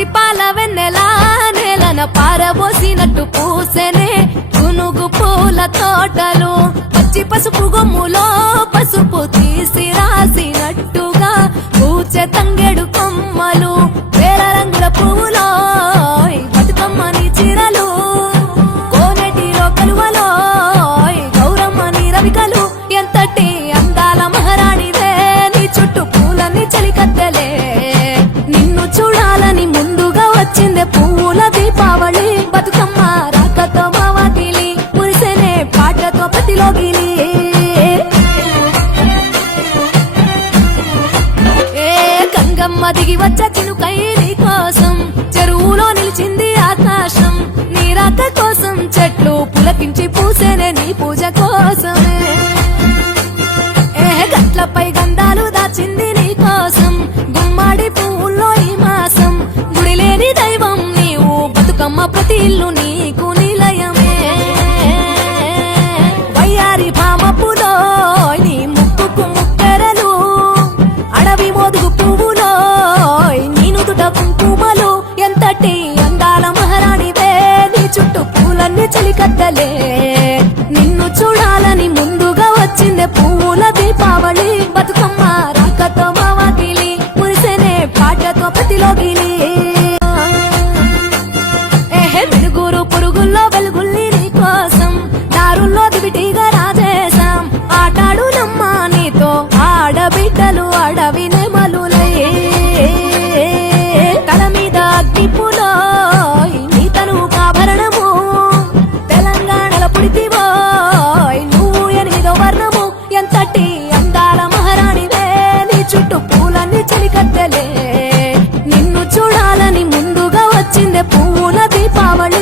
పచ్చి పాల వెన్నెలా నేలన పారబోసినట్టు పూసెనే గునుగు పూల తోటలు పచ్చి పసుపు గొమ్ములో పసుపు తీసి రాసినట్టుగా పూచె తంగెడు కొమ్మలు వేల రంగుల పువ్వులో బతుకమ్మని చీరలు కోనేటిలో కలువలో గౌరమ్మని రవికలు ఎంతటి అందాల మహారాణివే నీ చుట్టూ పూలన్నీ చలికత్తెలే నిన్ను చూడాలని ముందుగా వచ్చిందే పువ్వుల దీపావళి బతుకమ్మ రాకతో మా వాకిలి మురిసెనే పాటతో ప్రతిలోగిలి గంగమ్మ దిగి వచ్చ చినుకై నీ కోసం చెరువులో నిలిచింది ఆకాశం నీ రాక కోసం చెట్లు పులకించి పూసేనే నీ పూజ కోసమే గట్లపై గంధాలు దాచింది నీ కోసం గుమ్మాడి పువ్వుల్లో ఈ మాసం గుడి లేని దైవం నీవు బతుకమ్మ ప్రతి ఇల్లు నీకు నిలయమే వయ్యారి భామపులో నీ ముక్కుకు ముక్కెరలు అడవి మోదుగు పువ్వులో నీ నుదుట కుంకుమలు ఎంతటి అందాల మహారాణివే నీ చుట్టూ పూలన్నీ చలికత్తలే నిన్ను చూడాలని ముందుగా వచ్చిందే పువ్వుల దీపావళి బతుకమ్మ రాకతో మా వాకిలి మురిసెనే పాటతో ప్రతిలోగిలి మినుగురు పురుగుల్లో వెలుగుల్ని నీ కోసం దారుల్లో దివిటిగా రాజేశాం ఆటాడు నమ్మ నీతో ఆడబిడ్డలు అడవి నెమలులై తల మీద అగ్నిపులో నీ తను ఆభరణము తెలంగాణల పుడితివో నువ్వు 8వ వర్ణము ఎంతటి అందాల మహారాణివే నీ చుట్టూ పూలన్నీ చలికత్తెలే నిన్ను చూడాలని ముందుగా వచ్చిందే పువ్వుల దీపావళి